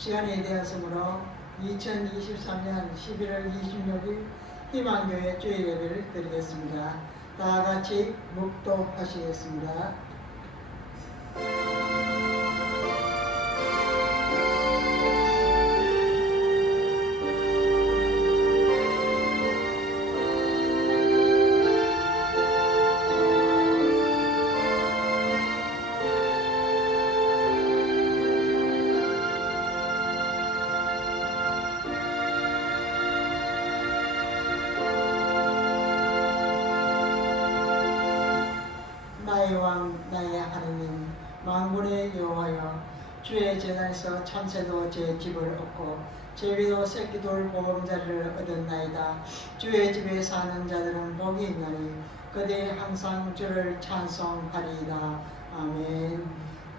시간이 되었으므로 2023년 11월 26일 희망교회 주일 예배를 드리겠습니다. 다 같이 묵도하시겠습니다. 나의 왕 나의 하느님 만군의 여호와여, 주의 재단에서 참새도 제 집을 얻고 제비도 새끼돌 보금자리를 얻었나이다. 주의 집에 사는 자들은 복이 있나니 그들이 항상 주를 찬송하리이다. 아멘.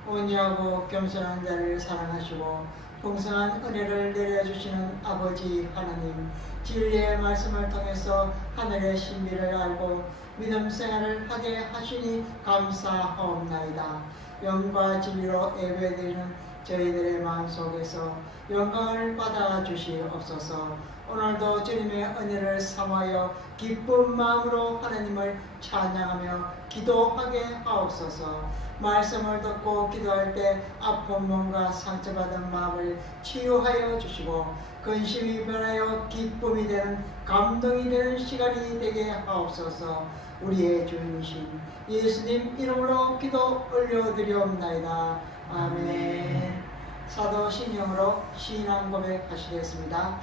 온유하고 겸손한 자를 사랑하시고 풍성한 은혜를 내려주시는 아버지 하나님, 진리의 말씀을 통해서 하늘의 신비를 알고 믿음 생활을 하게 하시니 감사하옵나이다. 영과 진리로 예배드리는 저희들의 마음속에서 영광을 받아 주시옵소서. 오늘도 주님의 은혜를 삼하여 기쁜 마음으로 하나님을 찬양하며 기도하게 하옵소서. 말씀을 듣고 기도할 때 아픈 몸과 상처받은 마음을 치유하여 주시고 근심이 변하여 기쁨이 되는, 감동이 되는 시간이 되게 하옵소서. 우리의 주인이신 예수님 이름으로 기도 올려드리옵나이다. 아멘. 사도 신령으로 신앙 고백하시겠습니다.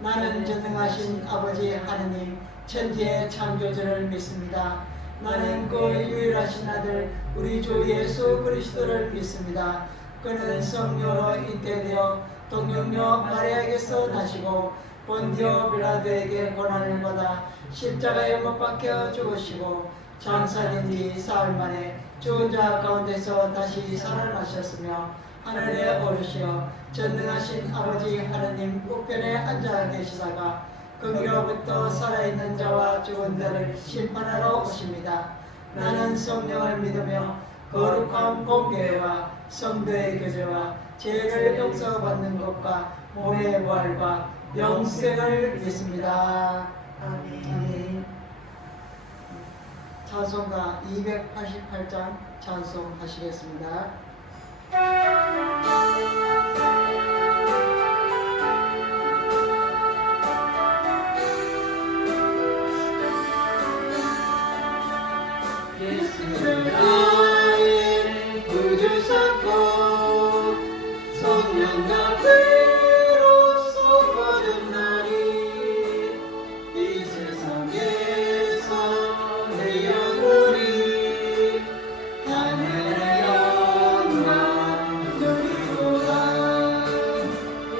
나는 전능하신 아버지 하느님 천지의 창조주를 믿습니다. 나는 그 유일하신 아들 우리 주 예수 그리스도를 믿습니다. 그는 성령으로 잉태되어 동정녀 마리아에게서 나시고 본디오 빌라도에게 고난을 받아 십자가에 못 박혀 죽으시고 장사된 뒤 사흘 만에 죽은 자 가운데서 다시 살아나셨으며 하늘에 오르시어 전능하신 아버지 하느님 우편에 앉아 계시다가 거기로부터 살아있는 자와 죽은 자를 심판하러 오십니다. 나는 성령을 믿으며 거룩한 공교회와 성도의 교제와 죄를 용서받는 것과 몸의 부활과 영생을 믿습니다. 아멘. 찬송가 288장 찬송하시겠습니다. 예수를 나의 구주 삼고 성령과 피로써 거듭나니 이 세상에서 내 영혼이 하늘의 영광 누리도다.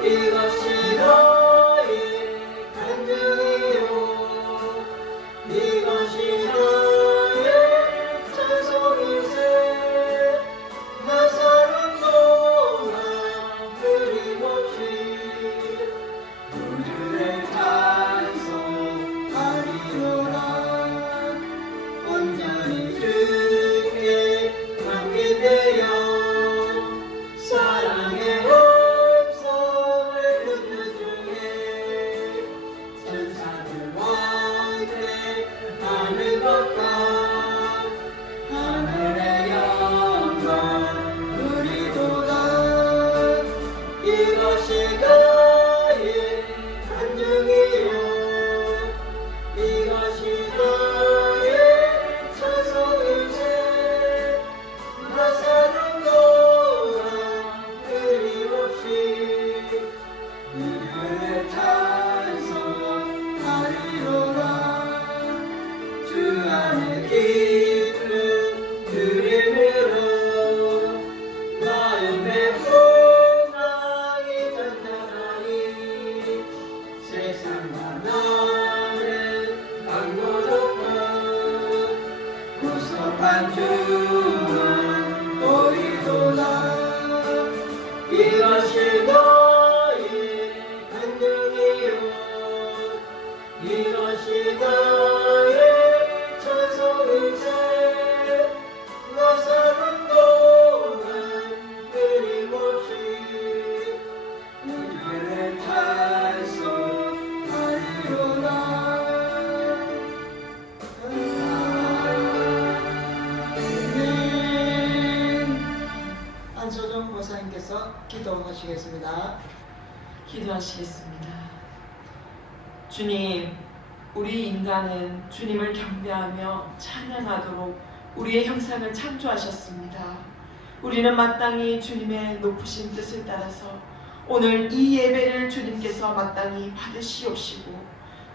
이것이 너의 간증이요 이것이 이것이 너의 간증이요 이것이 너의 찬송일세. 나 사는 동안 끊임없이 위해서 기도하시겠습니다. 기도하시겠습니다. 주님, 우리 인간은 주님을 경배하며 찬양하도록 우리의 형상을 창조하셨습니다. 우리는 마땅히 주님의 높으신 뜻을 따라서 오늘 이 예배를 주님께서 마땅히 받으시옵시고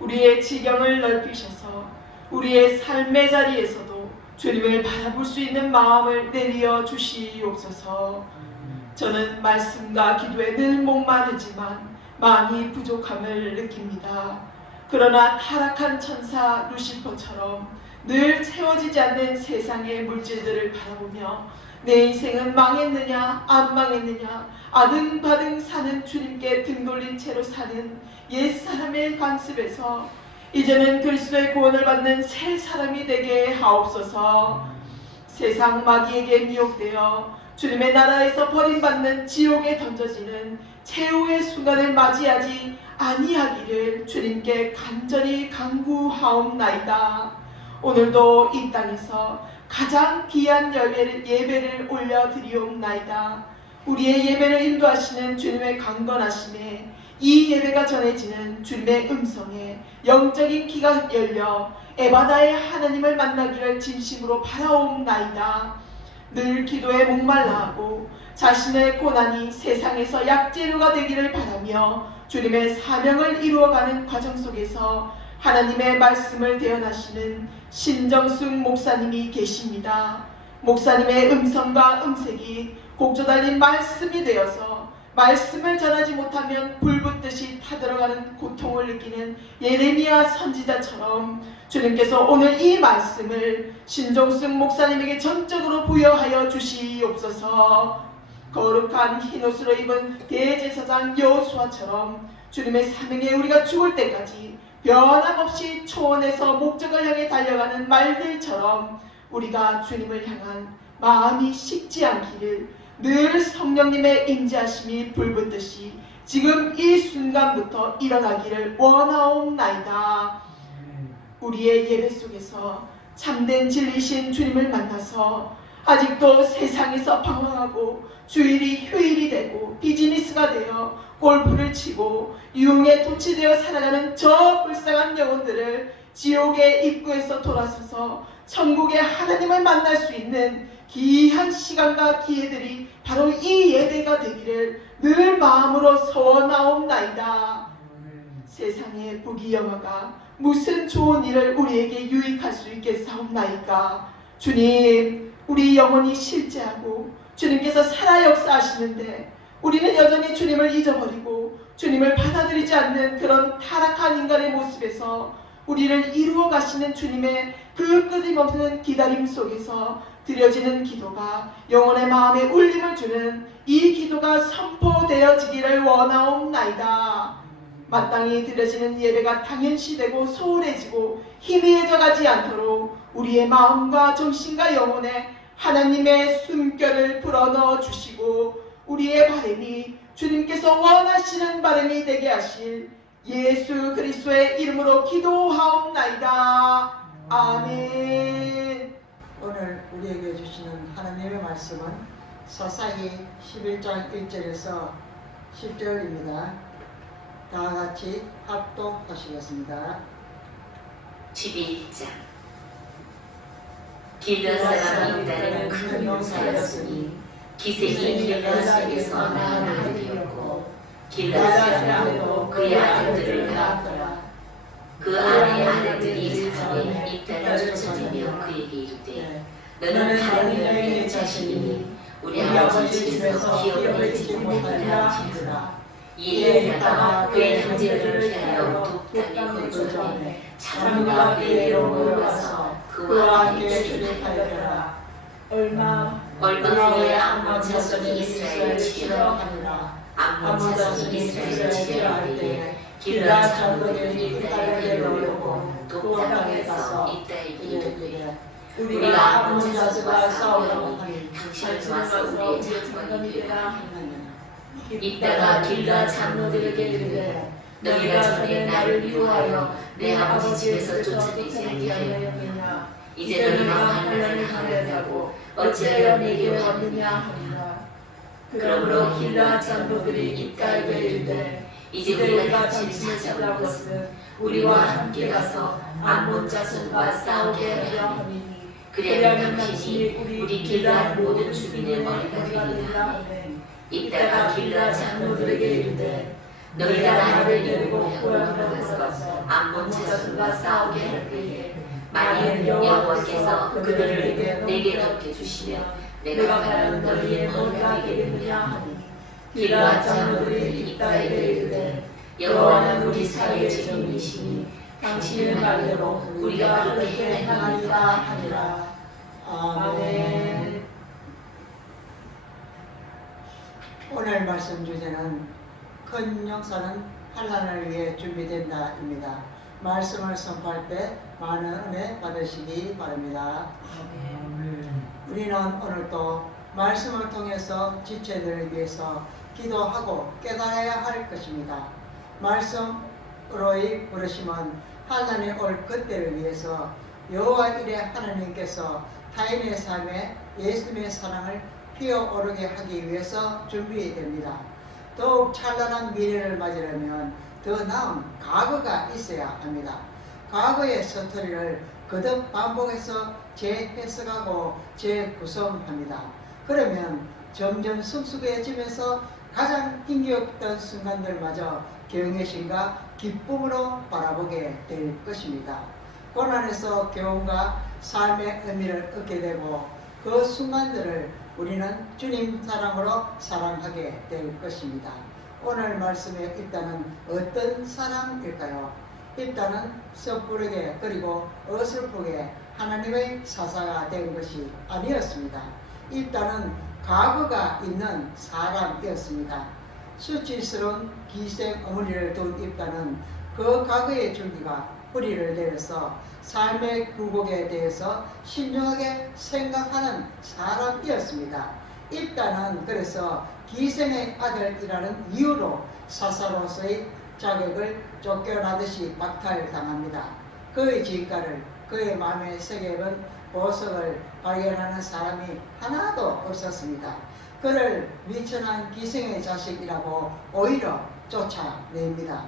우리의 지경을 넓히셔서 우리의 삶의 자리에서도 주님을 바라볼 수 있는 마음을 내려 주시옵소서. 저는 말씀과 기도에 늘 목마르지만 많이 부족함을 느낍니다. 그러나 타락한 천사 루시퍼처럼 늘 채워지지 않는 세상의 물질들을 바라보며 내 인생은 망했느냐 안 망했느냐 아등바등 사는 주님께 등 돌린 채로 사는 옛사람의 관습에서 이제는 그리스도의 구원을 받는 새 사람이 되게 하옵소서. 세상 마귀에게 미혹되어 주님의 나라에서 버림받는 지옥에 던져지는 최후의 순간을 맞이하지 아니하기를 주님께 간절히 간구하옵나이다. 오늘도 이 땅에서 가장 귀한 예배를 올려드리옵나이다. 우리의 예배를 인도하시는 주님의 강건하심에 이 예배가 전해지는 주님의 음성에 영적인 귀가 열려 에바다의 하나님을 만나기를 진심으로 바라옵나이다. 늘 기도에 목말라하고 자신의 고난이 세상에서 약재료가 되기를 바라며 주님의 사명을 이루어가는 과정 속에서 하나님의 말씀을 대언하시는 신정숙 목사님이 계십니다. 목사님의 음성과 음색이 곡조 달린 말씀이 되어서 말씀을 전하지 못하면 불붙듯이 타들어가는 고통을 느끼는 예레미야 선지자처럼 주님께서 오늘 이 말씀을 신정숙 목사님에게 전적으로 부여하여 주시옵소서. 거룩한 흰옷으로 입은 대제사장 여호수아처럼 주님의 사명에 우리가 죽을 때까지 변함없이 초원에서 목적을 향해 달려가는 말들처럼 우리가 주님을 향한 마음이 식지 않기를 늘 성령님의 임재하심이 불붙듯이 지금 이 순간부터 일어나기를 원하옵나이다. 우리의 예배 속에서 참된 진리신 주님을 만나서 아직도 세상에서 방황하고 주일이 휴일이 되고 비즈니스가 되어 골프를 치고 유흥에 도취되어 살아가는 저 불쌍한 영혼들을 지옥의 입구에서 돌아서서 천국의 하나님을 만날 수 있는 귀한 시간과 기회들이 바로 이 예배가 되기를 늘 마음으로 소원하옵나이다. 세상의 부귀영화가 무슨 좋은 일을 우리에게 유익할 수 있겠사옵나이까. 주님, 우리 영혼이 실제하고 주님께서 살아 역사하시는데 우리는 여전히 주님을 잊어버리고 주님을 받아들이지 않는 그런 타락한 인간의 모습에서 우리를 이루어 가시는 주님의 그 끊임없는 기다림 속에서 드려지는 기도가 영혼의 마음에 울림을 주는 이 기도가 선포되어지기를 원하옵나이다. 마땅히 드려지는 예배가 당연시되고 소홀해지고 희미해져 가지 않도록 우리의 마음과 정신과 영혼에 하나님의 숨결을 불어넣어 주시고 우리의 바람이 주님께서 원하시는 바람이 되게 하실 예수 그리스도의 이름으로 기도하옵나이다. 아멘. 오늘 우리에게 주시는 하나님의 말씀은 사사기 11장 1절에서 10절입니다. 다 같이 합독하시겠습니다. 11장 길르앗 사람이 잇따른 큰 용사였으니 기생이 길르앗에게서 낳은 아들이었고 길르앗의 아내도 그의 아들들을 낳았더라. 그 아내의 아들들이 사람의 잇따라 쫓아내며 그에게 이르되 너는 다른 여인의 자식이니 우리 아버지 집에서 기업을 지지 못하리라 하시더라. 이에 엘다가 그의 형제들을 피하여 독단에 거주하매 자문과 그에게로 모여가서 그와 함께 출입하였더라. 얼마 후에 암몬 자손이 이스라엘을 치려 하느라 암몬 자손이 이스라엘을 치려 할 때 길르앗 장로들이 이스라엘을 노려고 독단에 가서 이따에게 이르되 우리가 암몬 자손과 싸우려니 당신은 와서 우리의 장관이 되라 하느니라. 이따가 길르앗 장로들에게 이르되 너희가 전에 나를 미워하여 내 아버지 집에서 쫓아내지 아니하였느냐. 이제 너희가 환난을 당하였다고 어찌하여 내게 왔느냐 하니라. 그러므로 길라 장로들이 입가에 이르되 이제 우리가 당신을 찾아올 것은 우리와 함께 가서 암몬 자손과 싸우게 하려 함이니 그리하면 당신이 우리 길라 모든 주민의 머리가 되리라. 이따가 길라 장로들에게 이르되 너희가 나를 데리고 고향으로 가서 암몬 자손과 싸우게 할 때에 만일 여호와께서 그들을 내게 넘겨주시면 내가 바라는 너희의 머리가 되겠느냐 하니 길라 장로들이 이따에 이르되 여호와는 우리 사이의 증인이시니 당신의 말대로 우리가 그렇게 행하리라 하니라. 아멘. 오늘 말씀 주제는 큰 역사는 환난을 위해 준비된다입니다. 말씀을 선포할 때 많은 은혜 받으시기 바랍니다. 우리는 오늘도 말씀을 통해서 지체들을 위해서 기도하고 깨달아야 할 것입니다. 말씀으로의 부르심은 환난이 올 그때를 위해서 여호와 이레 하나님께서 타인의 삶에 예수님의 사랑을 피어오르게 하기 위해서 준비됩니다. 더욱 찬란한 미래를 맞으려면 더 나은 과거가 있어야 합니다. 과거의 스토리를 거듭 반복해서 재해석하고 재구성합니다. 그러면 점점 성숙해지면서 가장 힘겹던 순간들마저 경외심과 기쁨으로 바라보게 될 것입니다. 고난에서 교훈과 삶의 의미를 얻게 되고 그 순간들을 우리는 주님 사랑으로 사랑하게 될 것입니다. 오늘 말씀의 입단은 어떤 사랑일까요? 입단은 섣부르게 그리고 어설프게 하나님의 사사가 된 것이 아니었습니다. 입단은 과거가 있는 사람이었습니다. 수치스러운 기생 어머니를 둔 입단은 그 과거의 줄기가 뿌리를 내려서 삶의 굴곡에 대해서 신중하게 생각하는 사람이었습니다. 입단은 그래서 기생의 아들이라는 이유로 사사로서의 자격을 쫓겨나듯이 박탈당합니다. 그의 진가를 그의 마음에 새겨본 보석을 발견하는 사람이 하나도 없었습니다. 그를 미천한 기생의 자식이라고 오히려 쫓아냅니다.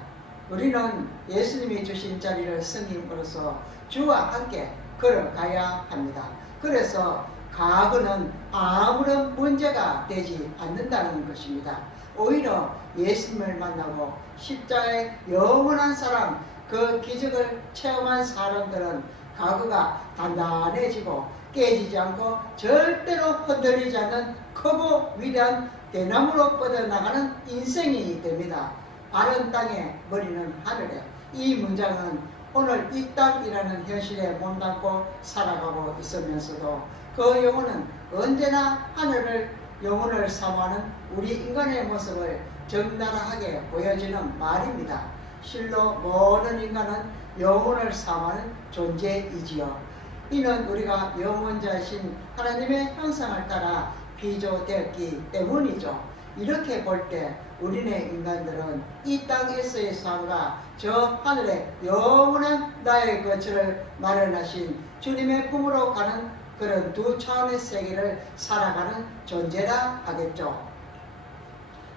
우리는 예수님이 주신 자리를 승임으로써 주와 함께 걸어가야 합니다. 그래서 과거는 아무런 문제가 되지 않는다는 것입니다. 오히려 예수님을 만나고 십자가의 영원한 사랑, 그 기적을 체험한 사람들은 과거가 단단해지고 깨지지 않고 절대로 흔들리지 않는 크고 위대한 대나무로 뻗어나가는 인생이 됩니다. 바른 땅에 머리는 하늘에. 이 문장은 오늘 이 땅이라는 현실에 몸담고 살아가고 있으면서도 그 영혼은 언제나 하늘을 영혼을 사모하는 우리 인간의 모습을 적나라하게 보여주는 말입니다. 실로 모든 인간은 영혼을 사모하는 존재이지요. 이는 우리가 영원자이신 하나님의 형상을 따라 피조되었기 때문이죠. 이렇게 볼 때 우리네 인간들은 이 땅에서의 삶과 저 하늘의 영원한 나의 거처를 마련하신 주님의 품으로 가는 그런 두 차원의 세계를 살아가는 존재라 하겠죠.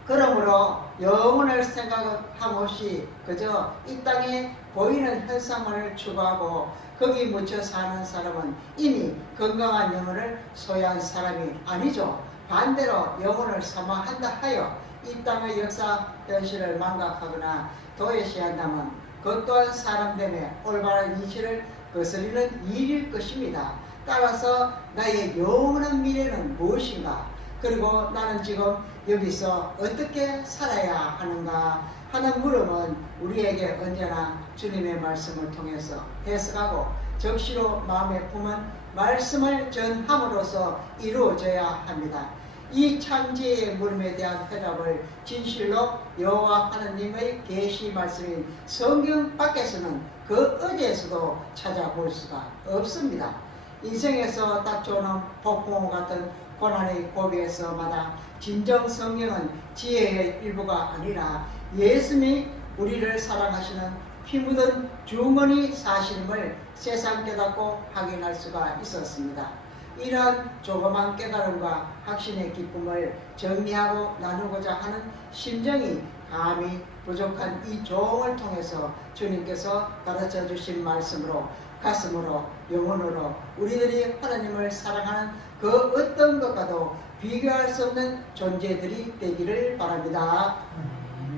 그러므로 영혼을 생각함없이 그저 이 땅에 보이는 현상만을 추구하고 거기 묻혀 사는 사람은 이미 건강한 영혼을 소유한 사람이 아니죠. 반대로 영혼을 사모한다 하여 이 땅의 역사 현실을 망각하거나 도외시한다면 그 또한 사람 때문에 올바른 이치를 거스리는 일일 것입니다. 따라서 나의 영원한 미래는 무엇인가? 그리고 나는 지금 여기서 어떻게 살아야 하는가 하는 물음은 우리에게 언제나 주님의 말씀을 통해서 해석하고 적시로 마음에 품은 말씀을 전함으로써 이루어져야 합니다. 이 창제의 물음에 대한 대답을 진실로 여호와 하나님의 계시 말씀인 성경 밖에서는 그 어디에서도 찾아볼 수가 없습니다. 인생에서 닥쳐오는 폭풍 같은 고난의 고비에서마다 진정 성경은 지혜의 일부가 아니라 예수님이 우리를 사랑하시는 피 묻은 주머니 사실임을 세상 깨닫고 확인할 수가 있었습니다. 이러한 조그만 깨달음과 확신의 기쁨을 정리하고 나누고자 하는 심정이 감히 부족한 이 종을 통해서 주님께서 가르쳐 주신 말씀으로 가슴으로 영혼으로 우리들이 하나님을 사랑하는 그 어떤 것과도 비교할 수 없는 존재들이 되기를 바랍니다.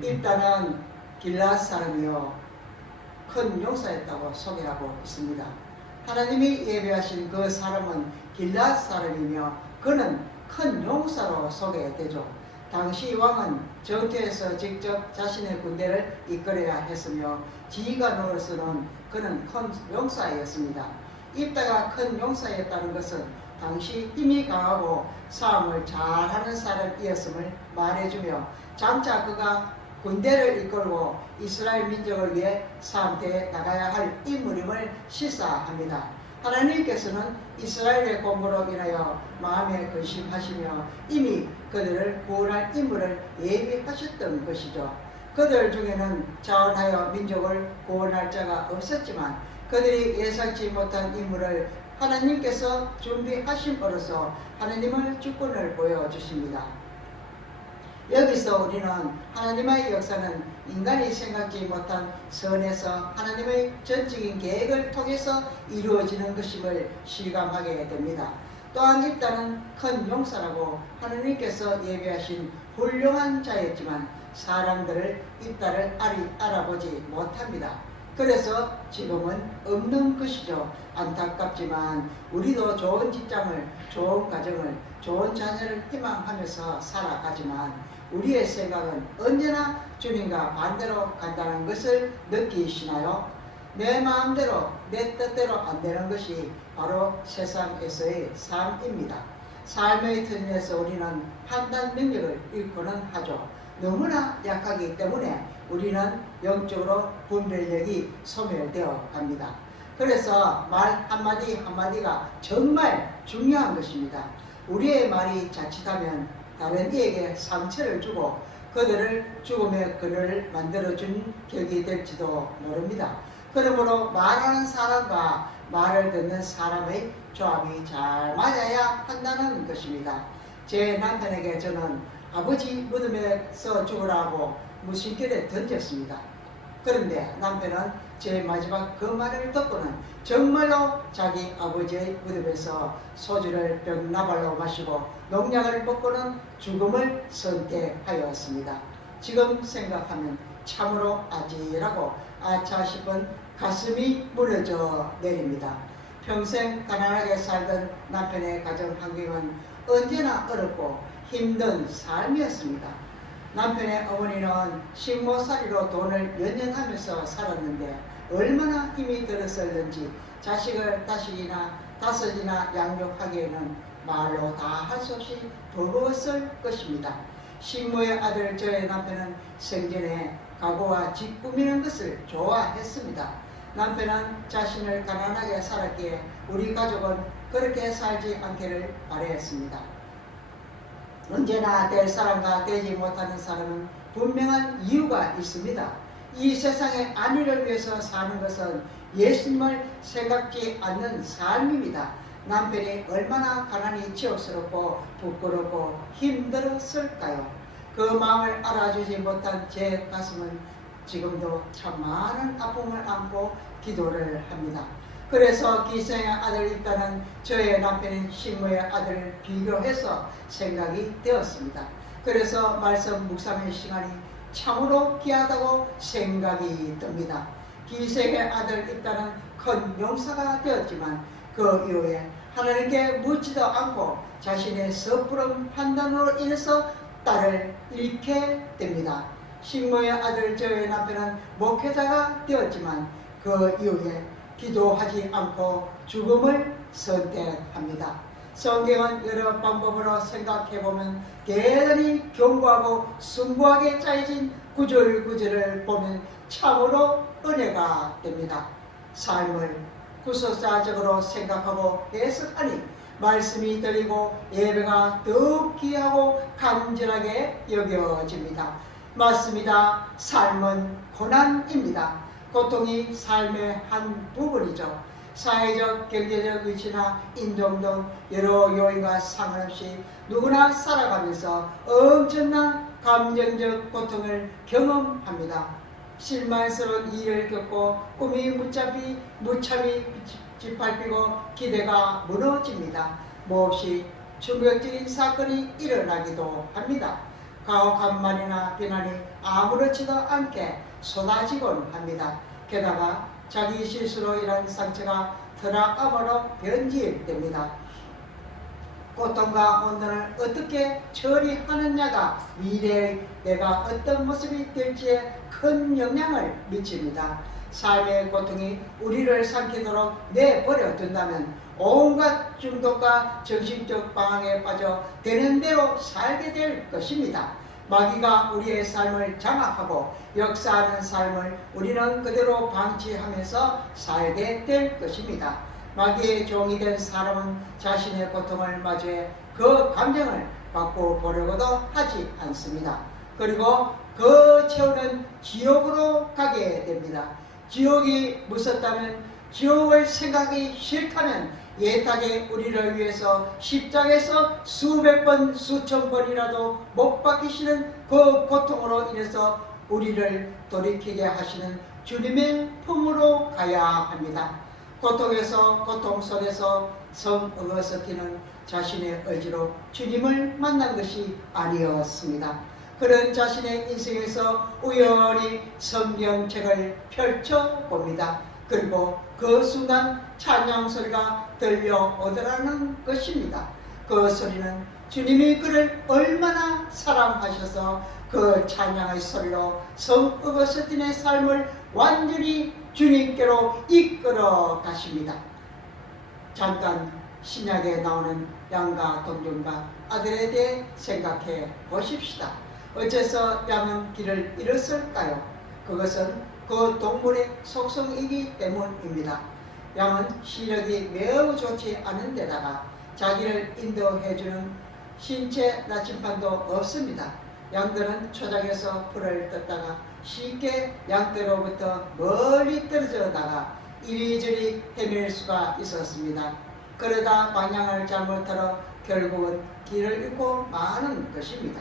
일단은 길앗 사람이요 큰 용사였다고 소개하고 있습니다. 하나님이 예배하신 그 사람은 길앗 사람이며 그는 큰 용사로 소개되죠. 당시 왕은 정토에서 직접 자신의 군대를 이끌어야 했으며 지휘관으로서는 그는 큰 용사였습니다. 입다가 큰 용사였다는 것은 당시 힘이 강하고 싸움을 잘하는 사람이었음을 말해주며 장차 그가 군대를 이끌고 이스라엘 민족을 위해 싸움터에 나가야 할 인물임을 시사합니다. 하나님께서는 이스라엘의 공고로 인하여 마음에 근심하시며 이미 그들을 구원할 인물을 예비하셨던 것이죠. 그들 중에는 자원하여 민족을 구원할 자가 없었지만 그들이 예상치 못한 인물을 하나님께서 준비하심으로써 하나님의 주권을 보여주십니다. 여기서 우리는 하나님의 역사는 인간이 생각지 못한 선에서 하나님의 전적인 계획을 통해서 이루어지는 것임을 실감하게 됩니다. 또한 입다는 큰 용사라고 하나님께서 예배하신 훌륭한 자였지만 사람들을 입다를 알아보지 못합니다. 그래서 지금은 없는 것이죠. 안타깝지만 우리도 좋은 직장을, 좋은 가정을, 좋은 자녀를 희망하면서 살아가지만 우리의 생각은 언제나 주님과 반대로 간다는 것을 느끼시나요? 내 마음대로 내 뜻대로 안 되는 것이 바로 세상에서의 삶입니다. 삶의 터전에서 우리는 판단 능력을 잃고는 하죠. 너무나 약하기 때문에 우리는 영적으로 분별력이 소멸되어 갑니다. 그래서 말 한마디 한마디가 정말 중요한 것입니다. 우리의 말이 자칫하면 다른 이에게 상처를 주고 그들을 죽음의 그늘을 만들어준 격이 될지도 모릅니다. 그러므로 말하는 사람과 말을 듣는 사람의 조합이 잘 맞아야 한다는 것입니다. 제 남편에게 저는 아버지 무덤에서 죽으라고 무심결에 던졌습니다. 그런데 남편은 제 마지막 그 말을 듣고는 정말로 자기 아버지의 무덤에서 소주를 병나발로 마시고 농약을 먹고는 죽음을 선택하였습니다. 지금 생각하면 참으로 아찔하고 아차 싶은 가슴이 무너져 내립니다. 평생 가난하게 살던 남편의 가정 환경은 언제나 어렵고 힘든 삶이었습니다. 남편의 어머니는 식모살이로 돈을 연연하면서 살았는데 얼마나 힘이 들었을는지 자식을 다섯이나 양육하기에는 말로 다 할 수 없이 버거웠을 것입니다. 식모의 아들 저의 남편은 생전에 가구와 집 꾸미는 것을 좋아했습니다. 남편은 자신을 가난하게 살았기에 우리 가족은 그렇게 살지 않기를 바라였습니다. 언제나 될 사람과 되지 못하는 사람은 분명한 이유가 있습니다. 이 세상의 안위를 위해서 사는 것은 예수님을 생각지 않는 삶입니다. 남편이 얼마나 가난이 지옥스럽고 부끄럽고 힘들었을까요? 그 마음을 알아주지 못한 제 가슴은 지금도 참 많은 아픔을 안고 기도를 합니다. 그래서 기생의 아들 입다는 저의 남편인 식모의 아들을 비교해서 생각이 되었습니다. 그래서 말씀 묵상의 시간이 참으로 귀하다고 생각이 듭니다. 기생의 아들 입다는 큰 용사가 되었지만 그 이후에 하나님께 묻지도 않고 자신의 섣부른 판단으로 인해서 딸을 잃게 됩니다. 식모의 아들 저의 남편은 목회자가 되었지만 그 이후에 기도하지 않고 죽음을 선택합니다. 성경은 여러 방법으로 생각해보면 대단히 견고하고 숭고하게 짜여진 구절구절을 보면 참으로 은혜가 됩니다. 삶을 구속사적으로 생각하고 해석하니 말씀이 들리고 예배가 더욱 귀하고 간절하게 여겨집니다. 맞습니다. 삶은 고난입니다. 고통이 삶의 한 부분이죠. 사회적, 경제적 위치나 인종 등 여러 요인과 상관없이 누구나 살아가면서 엄청난 감정적 고통을 경험합니다. 실망스러운 일을 겪고 꿈이 무참히 짓밟히고 기대가 무너집니다. 몹시 충격적인 사건이 일어나기도 합니다. 가혹한 비난이 아무렇지도 않게 쏟아지곤 합니다. 게다가 자기 실수로 인한 상처가 트라우마로 변질됩니다. 고통과 혼돈을 어떻게 처리하느냐가 미래의 내가 어떤 모습이 될지에 큰 영향을 미칩니다. 삶의 고통이 우리를 삼키도록 내버려 둔다면 온갖 중독과 정신적 방황에 빠져 되는 대로 살게 될 것입니다. 마귀가 우리의 삶을 장악하고 역사하는 삶을 우리는 그대로 방치하면서 살게 될 것입니다. 마귀의 종이 된 사람은 자신의 고통을 마주해 그 감정을 바꿔보려고도 하지 않습니다. 그리고 그 채우는 지옥으로 가게 됩니다. 지옥이 무섭다면, 지옥을 생각하기 싫다면 예탁에 우리를 위해서 십자가에서 수백 번 수천 번이라도 못 박히시는 그 고통으로 인해서 우리를 돌이키게 하시는 주님의 품으로 가야 합니다. 고통에서 고통 속에서 성 어거스틴은 자신의 의지로 주님을 만난 것이 아니었습니다. 그는 자신의 인생에서 우연히 성경책을 펼쳐봅니다. 그리고 그 순간 찬양 소리가 들려오더라는 것입니다. 그 소리는 주님이 그를 얼마나 사랑하셔서 그 찬양의 소리로 성 어거스틴의 삶을 완전히 주님께로 이끌어 가십니다. 잠깐 신약에 나오는 양과 동전과 아들에 대해 생각해 보십시다. 어째서 양은 길을 잃었을까요? 그것은 그 동물의 속성이기 때문입니다. 양은 시력이 매우 좋지 않은 데다가 자기를 인도해주는 신체 나침반도 없습니다. 양들은 초장에서 풀을 뜯다가 쉽게 양떼로부터 멀리 떨어져 나가 이리저리 헤맬 수가 있었습니다. 그러다 방향을 잘못하러 결국은 길을 잃고 마는 것입니다.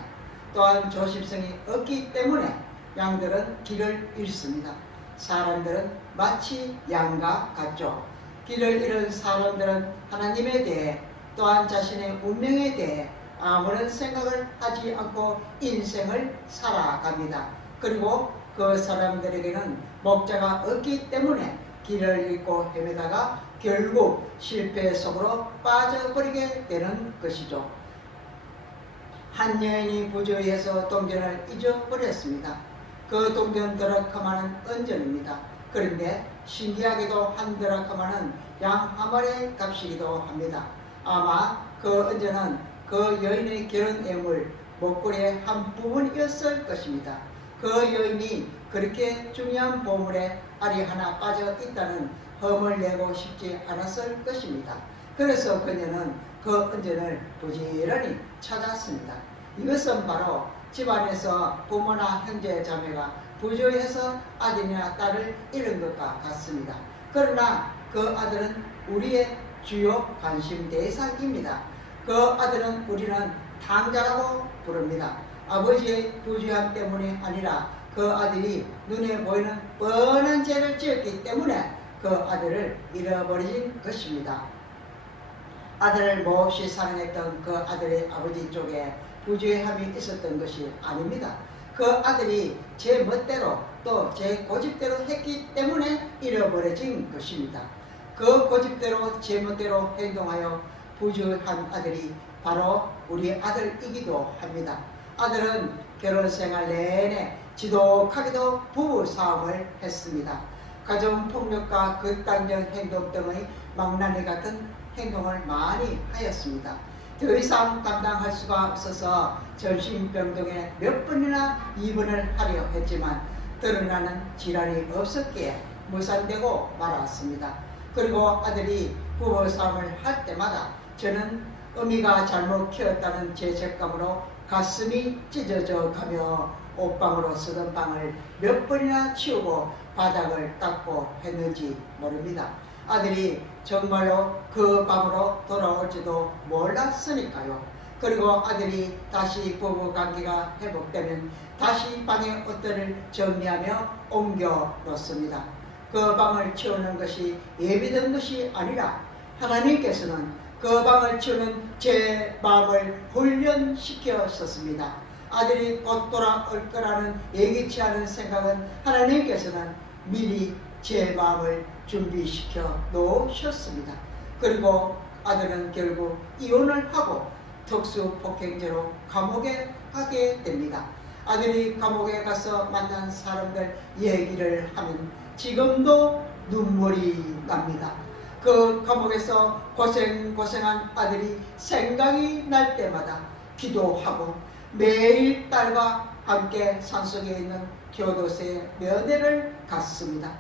또한 조심성이 없기 때문에 양들은 길을 잃습니다. 사람들은 마치 양과 같죠. 길을 잃은 사람들은 하나님에 대해 또한 자신의 운명에 대해 아무런 생각을 하지 않고 인생을 살아갑니다. 그리고 그 사람들에게는 목자가 없기 때문에 길을 잃고 헤매다가 결국 실패 속으로 빠져버리게 되는 것이죠. 한 여인이 부주의해서 동전을 잊어버렸습니다. 그 동전 드라크마는 은전입니다. 그런데 신기하게도 한 드라크마는 양 한 마리의 값이기도 합니다. 아마 그 은전은 그 여인의 결혼 예물 목걸이의 한 부분이었을 것입니다. 그 여인이 그렇게 중요한 보물에 알이 하나 빠져 있다는 험을 내고 싶지 않았을 것입니다. 그래서 그녀는 그 은전을 부지런히 찾았습니다. 이것은 바로 집안에서 부모나 형제 자매가 부조해서 아들이나 딸을 잃은 것과 같습니다. 그러나 그 아들은 우리의 주요 관심 대상입니다. 그 아들은 우리는 탕자라고 부릅니다. 아버지의 부주함 때문이 아니라 그 아들이 눈에 보이는 뻔한 죄를 지었기 때문에 그 아들을 잃어버린 것입니다. 아들을 몹시 사랑했던 그 아들의 아버지 쪽에 부주의함이 있었던 것이 아닙니다. 그 아들이 제 멋대로 또 제 고집대로 했기 때문에 잃어버려진 것입니다. 그 고집대로 제 멋대로 행동하여 부주의한 아들이 바로 우리 아들이기도 합니다. 아들은 결혼생활 내내 지독하게도 부부싸움을 했습니다. 가정폭력과 극단적 행동 등의 망나니 같은 행동을 많이 하였습니다. 더 이상 감당할 수가 없어서 정신병동에 몇 번이나 입원을 하려 했지만 드러나는 질환이 없었기에 무산되고 말았습니다. 그리고 아들이 부부싸움을 할 때마다 저는 어미가 잘못 키웠다는 죄책감으로 가슴이 찢어져 가며 옷방으로 쓰던 방을 몇 번이나 치우고 바닥을 닦고 했는지 모릅니다. 아들이 정말로 그 밤으로 돌아올지도 몰랐으니까요. 그리고 아들이 다시 부부 관계가 회복되면 다시 방의 옷들을 정리하며 옮겨 놓습니다. 그 방을 치우는 것이 예비된 것이 아니라 하나님께서는 그 방을 치우는 제 마음을 훈련시켰었습니다. 아들이 곧 돌아올 거라는 예기치 않은 생각은 하나님께서는 미리 제 마음을 준비시켜 놓으셨습니다. 그리고 아들은 결국 이혼을 하고 특수폭행죄로 감옥에 가게 됩니다. 아들이 감옥에 가서 만난 사람들 얘기를 하면 지금도 눈물이 납니다. 그 감옥에서 고생한 아들이 생각이 날 때마다 기도하고 매일 딸과 함께 산속에 있는 교도소에 면회를 갔습니다.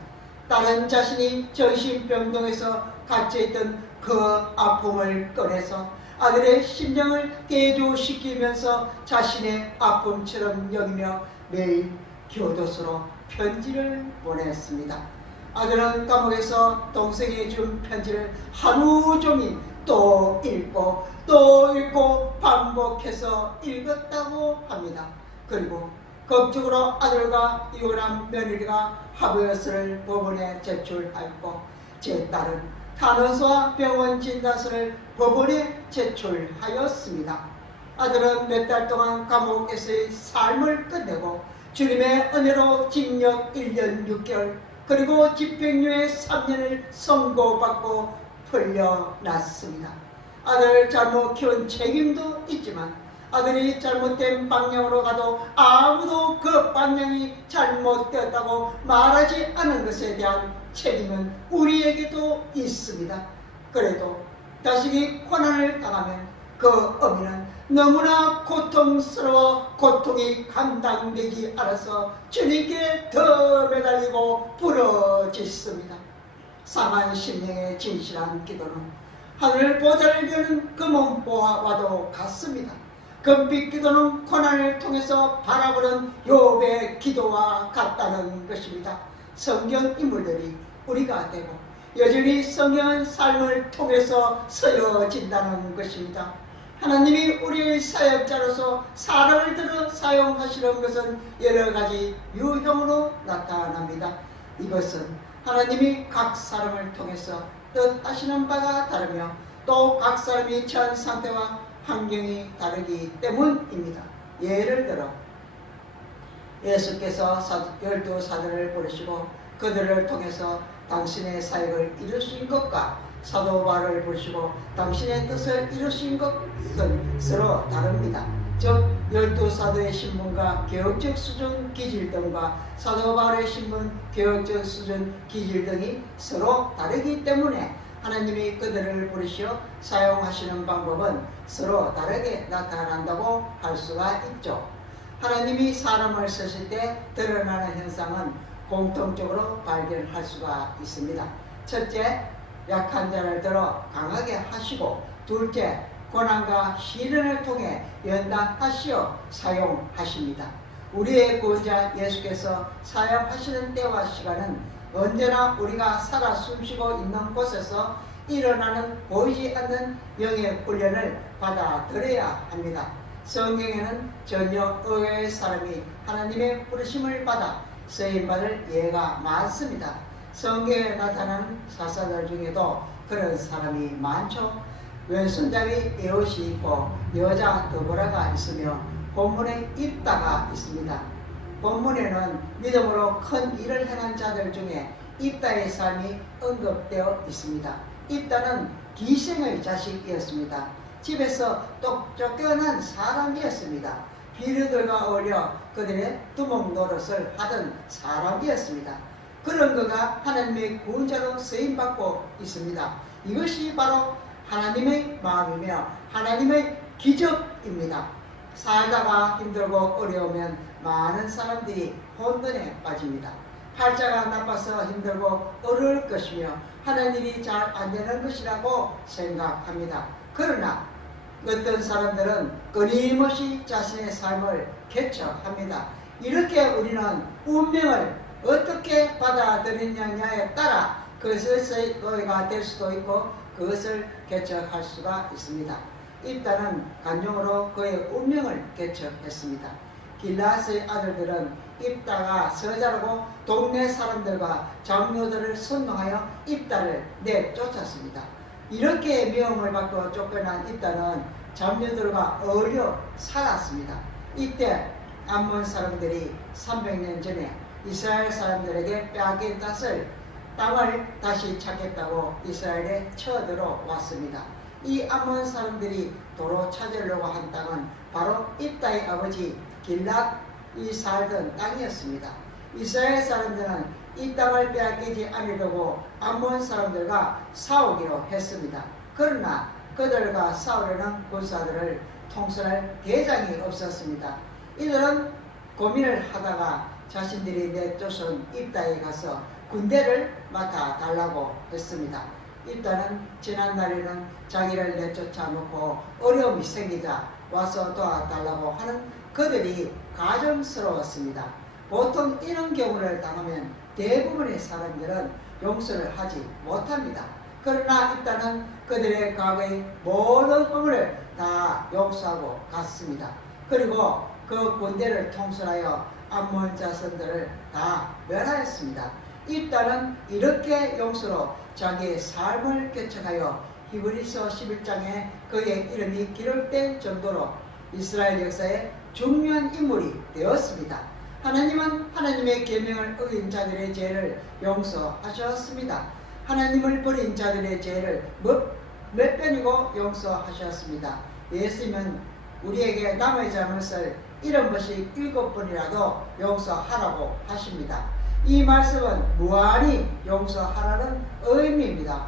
딸은 자신이 정신병동에서 갇혀있던 그 아픔을 꺼내서 아들의 심정을 대조시키면서 자신의 아픔처럼 여기며 매일 교도소로 편지를 보냈습니다. 아들은 감옥에서 동생이 준 편지를 하루 종일 또 읽고 또 읽고 반복해서 읽었다고 합니다. 그리고 극적으로 아들과 이혼한 며느리가 합의서를 법원에 제출하였고 제 딸은 간호소와 병원 진단서를 법원에 제출하였습니다. 아들은 몇 달 동안 감옥에서의 삶을 끝내고 주님의 은혜로 징역 1년 6개월 그리고 집행유예 3년을 선고받고 풀려났습니다. 아들을 잘못 키운 책임도 있지만 아들이 잘못된 방향으로 가도 아무도 그 방향이 잘못되었다고 말하지 않은 것에 대한 책임은 우리에게도 있습니다. 그래도 자식이 고난을 당하면 그 어미는 너무나 고통스러워 고통이 감당되지 않아서 주님께 더 매달리고 부러졌습니다. 상한 심령의 진실한 기도는 하늘 보좌를 여는 금은보화와도 같습니다. 금빛 기도는 고난을 통해서 바라보는 욥의 기도와 같다는 것입니다. 성경 인물들이 우리가 되고 여전히 성경은 삶을 통해서 서여진다는 것입니다. 하나님이 우리의 사역자로서 사람을 들어 사용하시는 것은 여러 가지 유형으로 나타납니다. 이것은 하나님이 각 사람을 통해서 뜻하시는 바가 다르며 또 각 사람이 처한 상태와 환경이 다르기 때문입니다. 예를 들어 예수께서 12사도를 부르시고 그들을 통해서 당신의 사역을 이루신 것과 사도 바울을 부르시고 당신의 뜻을 이루신 것은 서로 다릅니다. 즉 12사도의 신분과 교육적 수준 기질 등과 사도 바울의 신분, 교육적 수준 기질 등이 서로 다르기 때문에 하나님이 그들을 부르시어 사용하시는 방법은 서로 다르게 나타난다고 할 수가 있죠. 하나님이 사람을 쓰실 때 드러나는 현상은 공통적으로 발견할 수가 있습니다. 첫째, 약한 자를 들어 강하게 하시고, 둘째, 고난과 시련을 통해 연단하시어 사용하십니다. 우리의 구원자 예수께서 사용하시는 때와 시간은 언제나 우리가 살아 숨쉬고 있는 곳에서 일어나는 보이지 않는 영의 훈련을 받아들여야 합니다. 성경에는 전혀 의외의 사람이 하나님의 부르심을 받아 쓰임받을 예가 많습니다. 성경에 나타나는 사사들 중에도 그런 사람이 많죠. 왼손잡이 에옷이 있고 여자 드보라가 있으며 본문에 입다가 있습니다. 본문에는 믿음으로 큰 일을 행한 자들 중에 입다의 삶이 언급되어 있습니다. 입다는 기생의 자식이었습니다. 집에서 똑 쫓겨난 사람이었습니다. 비류들과 어울려 그들의 두목 노릇을 하던 사람이었습니다. 그런 그가 하나님의 구원자로 쓰임받고 있습니다. 이것이 바로 하나님의 마음이며 하나님의 기적입니다. 살다가 힘들고 어려우면 많은 사람들이 혼돈에 빠집니다. 팔자가 나빠서 힘들고 어려울 것이며 하는 일이 잘 안 되는 것이라고 생각합니다. 그러나 어떤 사람들은 끊임없이 자신의 삶을 개척합니다. 이렇게 우리는 운명을 어떻게 받아들이느냐에 따라 그 그것의 노예가 될 수도 있고 그것을 개척할 수가 있습니다. 입다는 간용으로 그의 운명을 개척했습니다. 길라스의 아들들은 입다가 서자르고 동네 사람들과 장로들을 선동하여 입다를 내쫓았습니다. 이렇게 미움을 받고 쫓겨난 입다는 장로들과 어울려 살았습니다. 이때 암몬 사람들이 300년 전에 이스라엘 사람들에게 빼앗긴 땅을 다시 찾겠다고 이스라엘에 쳐들어왔습니다. 이 암몬 사람들이 도로 찾으려고 한 땅은 바로 입다의 아버지 길랏이 살던 땅이었습니다. 이스라엘 사람들은 이 땅을 빼앗기지 않으려고 암몬 사람들과 싸우기로 했습니다. 그러나 그들과 싸우려는 군사들을 통솔할 대장이 없었습니다. 이들은 고민을 하다가 자신들이 내쫓은 입다에 가서 군대를 맡아 달라고 했습니다. 입다는 지난날에는 자기를 내쫓아 놓고 어려움이 생기자 와서 도와달라고 하는 그들이 가정스러웠습니다. 보통 이런 경우를 당하면 대부분의 사람들은 용서를 하지 못합니다. 그러나 입다는 그들의 과거의 모든 의무를 다 용서하고 갔습니다. 그리고 그 군대를 통솔하여 암몬 자손들을 다 멸하였습니다. 입다는 이렇게 용서로 자기의 삶을 개척하여 히브리서 11장에 그의 이름이 기록된 정도로 이스라엘 역사에 중요한 인물이 되었습니다. 하나님은 하나님의 계명을 어긴 자들의 죄를 용서하셨습니다. 하나님을 버린 자들의 죄를 몇 번이고 용서하셨습니다. 예수님은 우리에게 남의 잘못을 7번씩 7번이라도 용서하라고 하십니다. 이 말씀은 무한히 용서하라는 의미입니다.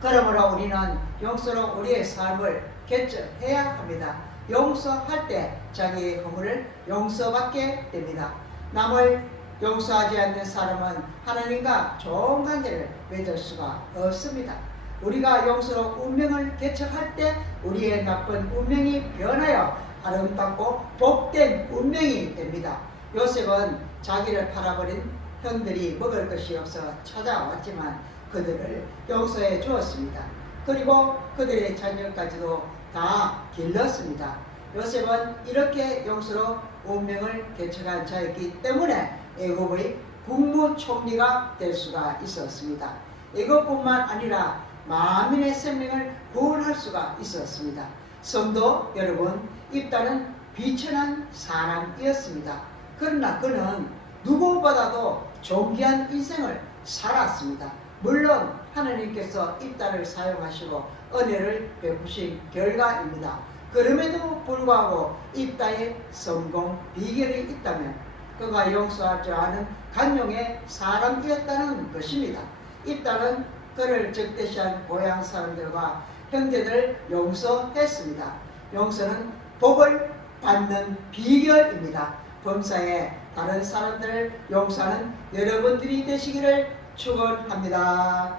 그러므로 우리는 용서로 우리의 삶을 개척해야 합니다. 용서할 때 자기의 허물을 용서받게 됩니다. 남을 용서하지 않는 사람은 하나님과 좋은 관계를 맺을 수가 없습니다. 우리가 용서로 운명을 개척할 때 우리의 나쁜 운명이 변하여 아름답고 복된 운명이 됩니다. 요셉은 자기를 팔아버린 형들이 먹을 것이 없어 찾아왔지만 그들을 용서해 주었습니다. 그리고 그들의 자녀까지도 다 길렀습니다. 요셉은 이렇게 용서로 운명을 개척한 자였기 때문에 애굽의 국무총리가 될 수가 있었습니다. 애굽뿐만 아니라 만민의 생명을 구원할 수가 있었습니다. 성도 여러분, 입다는 비천한 사람이었습니다. 그러나 그는 누구보다도 존귀한 인생을 살았습니다. 물론 하나님께서 입다를 사용하시고 은혜를 베푸신 결과입니다. 그럼에도 불구하고 입다의 성공 비결이 있다면 그가 용서할 줄 아는 간용의 사람이었다는 것입니다. 입다는 그를 적대시한 고향 사람들과 형제들을 용서했습니다. 용서는 복을 받는 비결입니다. 범사에 다른 사람들을 용서하는 여러분들이 되시기를 축원합니다.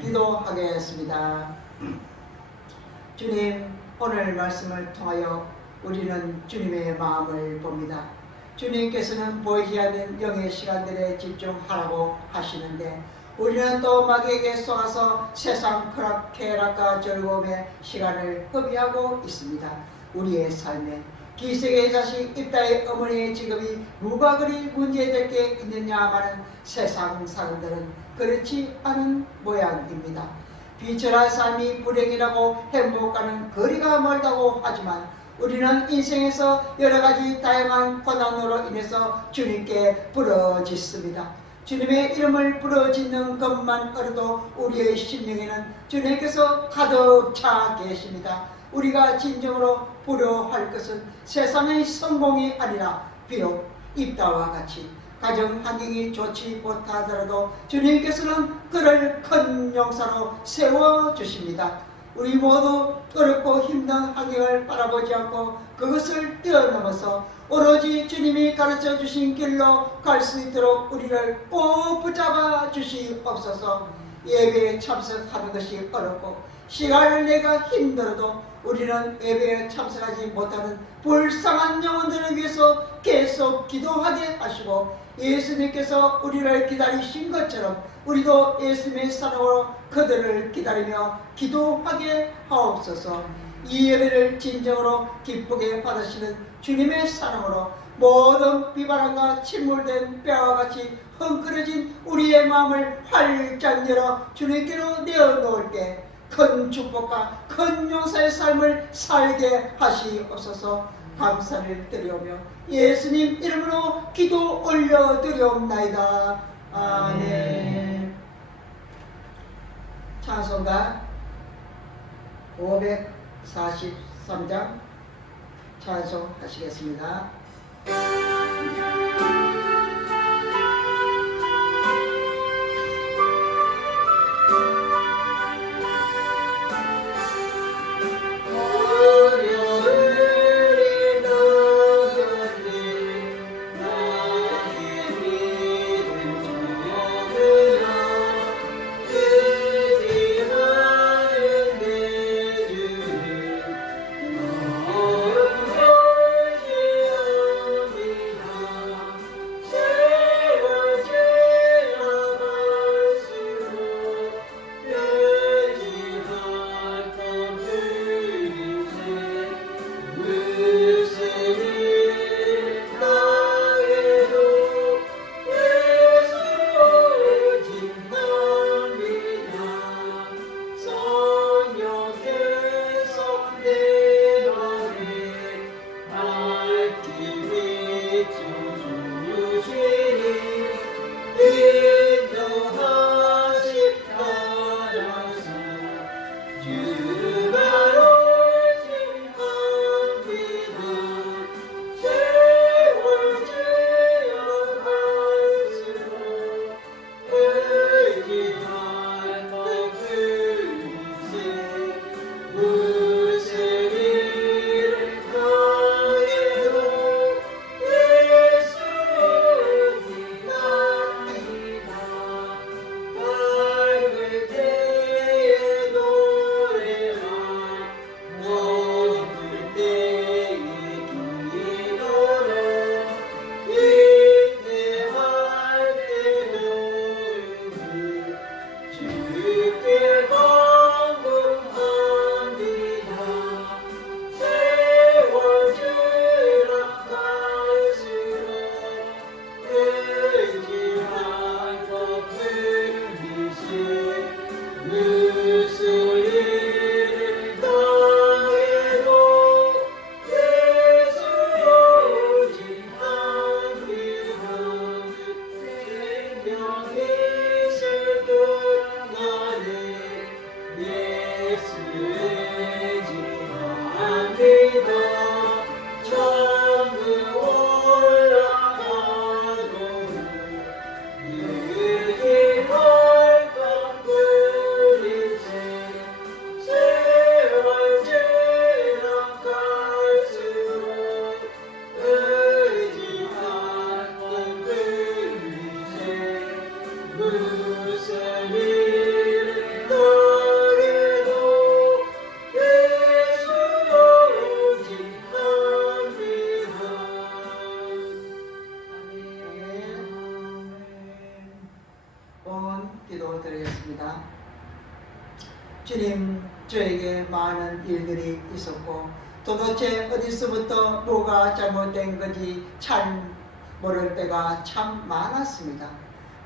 기도하겠습니다. 주님, 오늘 말씀을 통하여 우리는 주님의 마음을 봅니다. 주님께서는 보이지 않는 영의 시간들에 집중하라고 하시는데 우리는 또 마귀에게 속아서 세상 쾌락과 즐거움의 시간을 허비하고 있습니다. 우리의 삶에 기생의 자식 입다의 어머니의 직업이 누가 그리 문제될 게 있느냐마는 세상 사람들은 그렇지 않은 모양입니다. 비천한 삶이 불행이라고 행복과는 거리가 멀다고 하지만 우리는 인생에서 여러가지 다양한 고난으로 인해서 주님께 부르짖습니다. 주님의 이름을 부르짖는 것만으로도 우리의 심령에는 주님께서 가득 차 계십니다. 우리가 진정으로 부러워할 것은 세상의 성공이 아니라 비록 입다와 같이 가정 환경이 좋지 못하더라도 주님께서는 그를 큰 용사로 세워주십니다. 우리 모두 어렵고 힘든 환경을 바라보지 않고 그것을 뛰어넘어서 오로지 주님이 가르쳐 주신 길로 갈 수 있도록 우리를 꼭 붙잡아 주시옵소서. 예배에 참석하는 것이 어렵고 시간을 내가 힘들어도 우리는 예배에 참석하지 못하는 불쌍한 영혼들을 위해서 계속 기도하게 하시고, 예수님께서 우리를 기다리신 것처럼 우리도 예수님의 사랑으로 그들을 기다리며 기도하게 하옵소서. 이 예배를 진정으로 기쁘게 받으시는 주님의 사랑으로 모든 비바람과 침몰된 뼈와 같이 헝클어진 우리의 마음을 활짝 열어 주님께로 내어놓을 때 큰 축복과 큰 용사의 삶을 살게 하시옵소서. 감사를 드리오며 예수님 이름으로 기도 올려드리옵나이다. 아멘. 찬송가 543장 찬송하시겠습니다. 기도드리겠습니다. 주님, 저에게 많은 일들이 있었고 도대체 어디서부터 뭐가 잘못된 건지 참 모를 때가 참 많았습니다.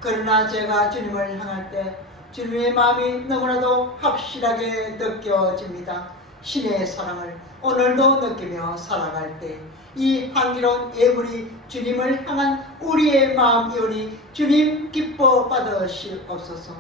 그러나 제가 주님을 향할 때 주님의 마음이 너무나도 확실하게 느껴집니다. 신의 사랑을 오늘도 느끼며 살아갈 때 이 향기로운 예물이 주님을 향한 우리의 마음이오니 주님 기뻐 받으시옵소서.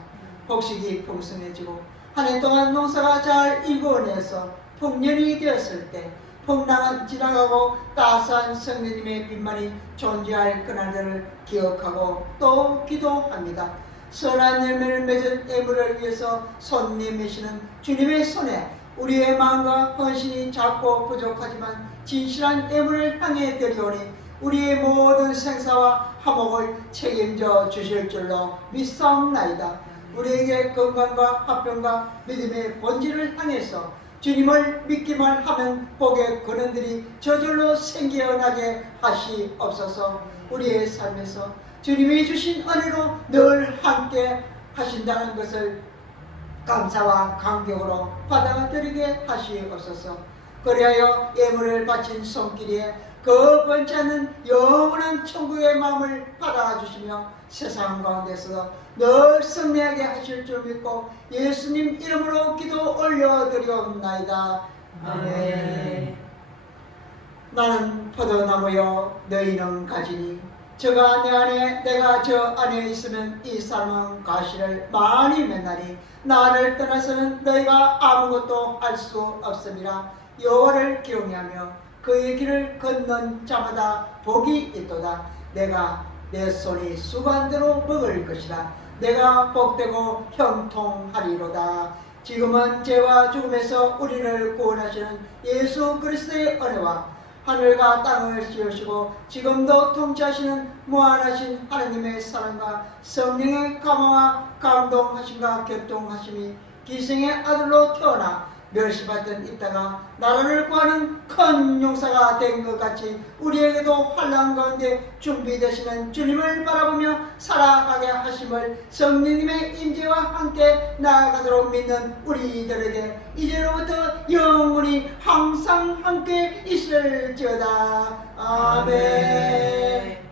곡식이 풍성해지고 한 해 동안 농사가 잘 익어내서 풍년이 되었을 때 풍랑은 지나가고 따스한 성령님의 빛만이 존재할 그날을 기억하고 또 기도합니다. 선한 열매를 맺은 예물을 위해서 손님이시는 주님의 손에 우리의 마음과 헌신이 작고 부족하지만 진실한 예물을 향해 드리오니 우리의 모든 생사와 화목을 책임져 주실 줄로 믿사옵나이다. 우리에게 건강과 화평과 믿음의 본질을 향해서 주님을 믿기만 하면 복의 근원들이 저절로 생겨나게 하시옵소서. 우리의 삶에서 주님이 주신 은혜로 늘 함께 하신다는 것을 감사와 감격으로 받아들이게 하시옵소서. 그리하여 예물을 바친 손길에 그 번치 않는 영원한 천국의 마음을 받아주시며 세상 가운데서 늘 승리하게 하실 줄 믿고 예수님 이름으로 기도 올려드리옵나이다. 아멘. 나는 포도나무요 너희는 가지니 저가 내 안에 내가 저 안에 있으면 이 사람은 가시를 많이 맺나니 나를 떠나서는 너희가 아무것도 할 수 없음이라. 여호와를 기용하며 그의 길을 걷는 자마다 복이 있도다. 내가 내 손이 수반대로 먹을 것이라. 내가 복되고 형통하리로다. 지금은 죄와 죽음에서 우리를 구원하시는 예수 그리스도의 은혜와 하늘과 땅을 씌우시고 지금도 통치하시는 무한하신 하나님의 사랑과 성령의 감화와 감동하심과 교통하심이 기생의 아들로 태어나 멸시받던 있다가 나라를 구하는 큰 용사가 된 것 같이 우리에게도 환난 가운데 준비되시는 주님을 바라보며 살아가게 하심을 성령님의 임재와 함께 나아가도록 믿는 우리들에게 이제로부터 영원히 항상 함께 있을지어다. 아멘.